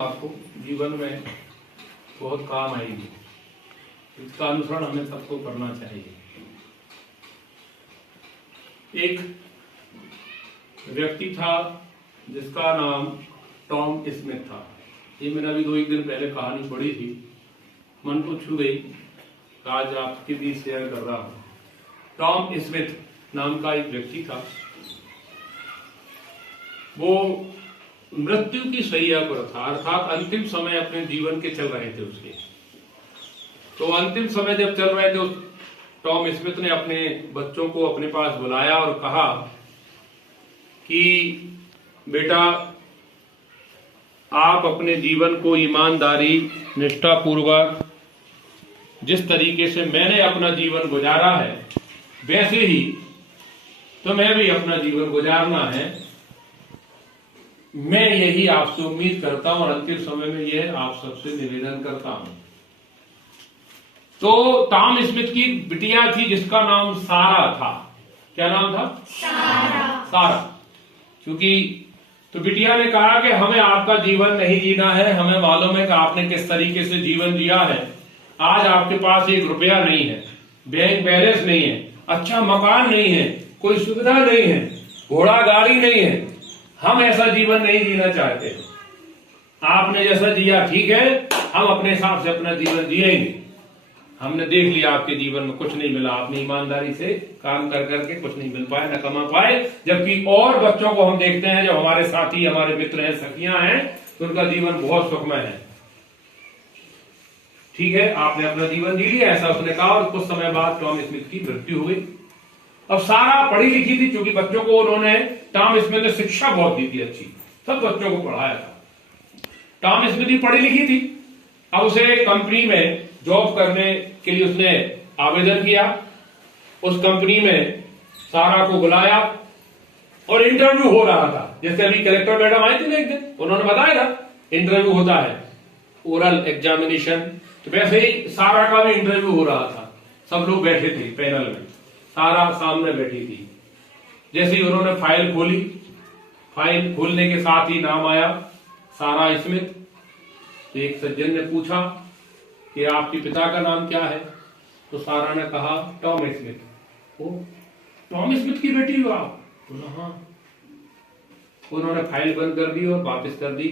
आपको जीवन में बहुत काम आएगी। इसका अनुसरण हमें सबको करना चाहिए। एक व्यक्ति था जिसका नाम टॉम स्मिथ था। ये मैंने अभी 2-1 दिन पहले कहानी पढ़ी थी, मन को छू गई, आज आपके बीच शेयर कर रहा हूं। टॉम स्मिथ नाम का एक व्यक्ति था। वो मृत्यु की शैया पर था, अर्थात अंतिम समय अपने जीवन के चल रहे थे उसके। तो अंतिम समय जब चल रहे थे, टॉम स्मिथ ने अपने बच्चों को अपने पास बुलाया और कहा कि बेटा, आप अपने जीवन को ईमानदारी, निष्ठापूर्वक जिस तरीके से मैंने अपना जीवन गुजारा है, वैसे ही तुम्हें भी अपना जीवन गुजारना है। मैं यही आपसे उम्मीद करता हूं और अंतिम समय में यह आप सबसे निवेदन करता हूं। तो टॉम स्मिथ की बिटिया थी जिसका नाम सारा था। क्या नाम था? सारा। क्योंकि तो बिटिया ने कहा कि हमें आपका जीवन नहीं जीना है, हमें मालूम है कि आपने किस तरीके से जीवन जिया है। आज आपके पास 1 रुपया नहीं है, बैंक बैलेंस नहीं है, अच्छा मकान नहीं है, कोई सुविधा नहीं है, घोड़ा गाड़ी नहीं है। हम ऐसा जीवन नहीं जीना चाहते। आपने जैसा जिया ठीक है, हम अपने हिसाब से अपना जीवन जिएंगे। हमने देख लिया आपके जीवन में कुछ नहीं मिला, आपने ईमानदारी से काम कर करके कुछ नहीं मिल पाए, न कमा पाए। जबकि और बच्चों को हम देखते हैं जो हमारे साथी, हमारे मित्र हैं, सखियां हैं, तो उनका जीवन बहुत सुखमय है। ठीक है, आपने अपना जीवन जी लिया, ऐसा उसने कहा। और कुछ समय बाद टॉम स्मिथ की मृत्यु हो गई। अब सारा पढ़ी लिखी थी, क्योंकि बच्चों को उन्होंने, टॉम स्मिथ ने शिक्षा बहुत दी थी अच्छी, सब बच्चों को पढ़ाया था। टॉम स्मिथ भी पढ़ी लिखी थी। अब उसे कंपनी में जॉब करने के लिए उसने आवेदन किया। उस कंपनी में सारा को बुलाया और इंटरव्यू हो रहा था। जैसे अभी कलेक्टर मैडम आई थी ना एक दिन, उन्होंने बताया था इंटरव्यू होता है, ओरल एग्जामिनेशन। तो वैसे ही सारा का भी इंटरव्यू हो रहा था। सब लोग बैठे थे पैनल में, सारा सामने बैठी थी। जैसे ही उन्होंने फाइल खोली, फाइल खोलने के साथ ही नाम आया सारा स्मिथ। तो एक सज्जन ने पूछा कि आपके पिता का नाम क्या है? तो सारा ने कहा टॉम स्मिथ। ओ, टॉम स्मिथ की बेटी हो आप? बोला हाँ। उन्होंने फाइल बंद कर दी और वापस कर दी।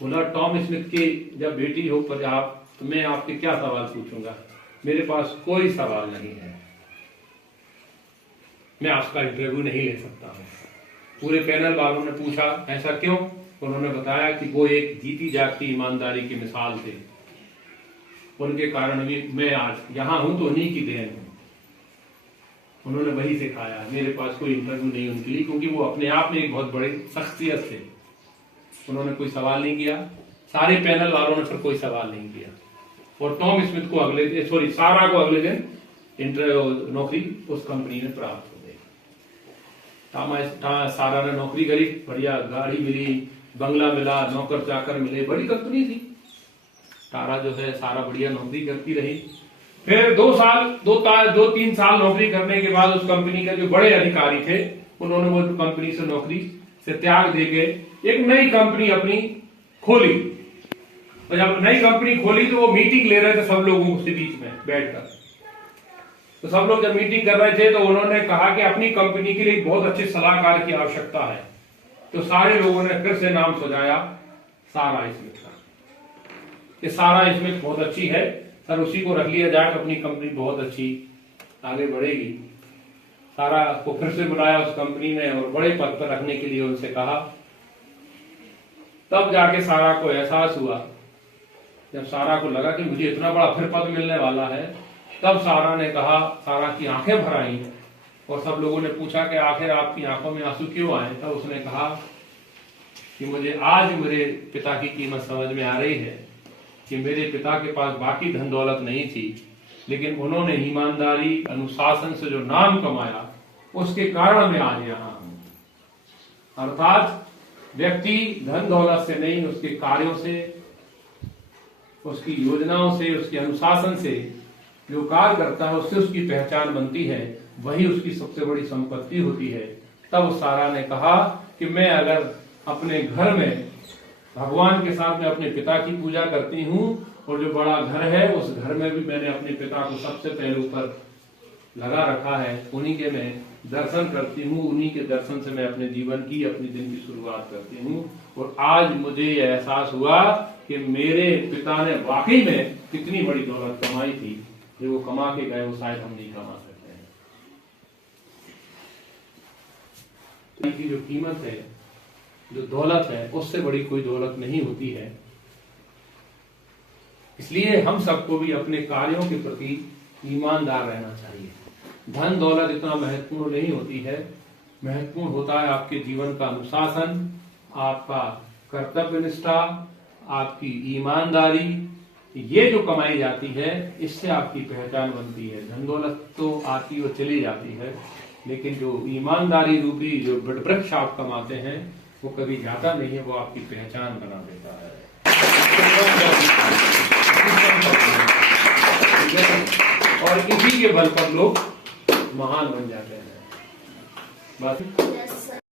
बोला टॉम स्मिथ की जब बेटी हो पर आप, तो मैं आपके क्या सवाल पूछूंगा? मेरे पास कोई सवाल नहीं है, मैं आपका इंटरव्यू नहीं ले सकता हूं। पूरे पैनल वालों ने पूछा ऐसा क्यों? उन्होंने बताया कि वो एक जीती जागती ईमानदारी की मिसाल थे, उनके कारण भी मैं आज यहां हूं, तो उन्हीं की देन हूं। उन्होंने वही सिखाया। मेरे पास कोई इंटरव्यू नहीं उनके लिए, क्योंकि वो अपने आप में एक बहुत बड़ी शख्सियत थे। उन्होंने कोई सवाल नहीं किया, सारे पैनल वालों ने फिर कोई सवाल नहीं किया। और टॉम स्मिथ को सारा को अगले दिन नौकरी उस कंपनी में प्राप्त हो गई। सारा ने नौकरी करी, बढ़िया गाड़ी मिली, बंगला मिला, नौकर चाकर मिले, बड़ी कंपनी थी। सारा जो है, सारा बढ़िया नौकरी करती रही। फिर 2-3 साल नौकरी करने के बाद उस कंपनी के जो बड़े अधिकारी थे, उन्होंने वो कंपनी से नौकरी से त्याग देके एक नई कंपनी अपनी खोली। और जब नई कंपनी खोली तो वो मीटिंग ले रहे थे सब लोगों के बीच में बैठकर। तो सब लोग जब मीटिंग कर रहे थे तो उन्होंने कहा कि अपनी कंपनी के लिए बहुत अच्छे सलाहकार की आवश्यकता है। तो सारे लोगों ने फिर से नाम सजाया सारा स्मिथ का। ये सारा स्मिथ बहुत अच्छी है सर, उसी को रख लिया जाए तो अपनी कंपनी बहुत अच्छी आगे बढ़ेगी। सारा को फिर से बुलाया उस कंपनी ने और बड़े पद पर रखने के लिए उनसे कहा। तब जाके सारा को एहसास हुआ, जब सारा को लगा कि मुझे इतना बड़ा फिर पद मिलने वाला है, तब सारा ने कहा, सारा की आंखें भर आई और सब लोगों ने पूछा कि आखिर आपकी आंखों में आंसू क्यों आए? तब उसने कहा कि मुझे आज मेरे पिता की कीमत समझ में आ रही है कि मेरे पिता के पास बाकी धन दौलत नहीं थी, लेकिन उन्होंने ईमानदारी, अनुशासन से जो नाम कमाया, उसके कारण मैं आज यहां हूं। अर्थात व्यक्ति धन दौलत से नहीं, उसके कार्यों से, उसकी योजनाओं से, उसके अनुशासन से जो कार्य करता है, उससे उसकी पहचान बनती है, वही उसकी सबसे बड़ी संपत्ति होती है। तब सारा ने कहा कि मैं अगर अपने घर में भगवान के साथ मैं अपने पिता की पूजा करती हूँ, और जो बड़ा घर है उस घर में भी मैंने अपने पिता को सबसे पहले ऊपर लगा रखा है। उन्हीं के मैं दर्शन करती हूँ, उन्हीं के दर्शन से मैं अपने जीवन की, अपनी दिन की शुरुआत करती हूँ। और आज मुझे यह एहसास हुआ कि मेरे पिता ने वाकई में कितनी बड़ी दौलत कमाई थी। जो वो कमा के गए वो शायद हम नहीं कमा सकते हैं। की जो कीमत है, जो दौलत है, उससे बड़ी कोई दौलत नहीं होती है। इसलिए हम सबको भी अपने कार्यों के प्रति ईमानदार रहना चाहिए। धन दौलत इतना महत्वपूर्ण नहीं होती है, महत्वपूर्ण होता है आपके जीवन का अनुशासन, आपका कर्तव्य निष्ठा, आपकी ईमानदारी। ये जो कमाई जाती है इससे आपकी पहचान बनती है। धन दौलत तो आती और चली जाती है, लेकिन जो ईमानदारी रूपी जो वृक्ष आप कमाते हैं वो कभी जाता नहीं है, वो आपकी पहचान बना देता है। और इसी के बल पर लोग महान बन जाते हैं। बस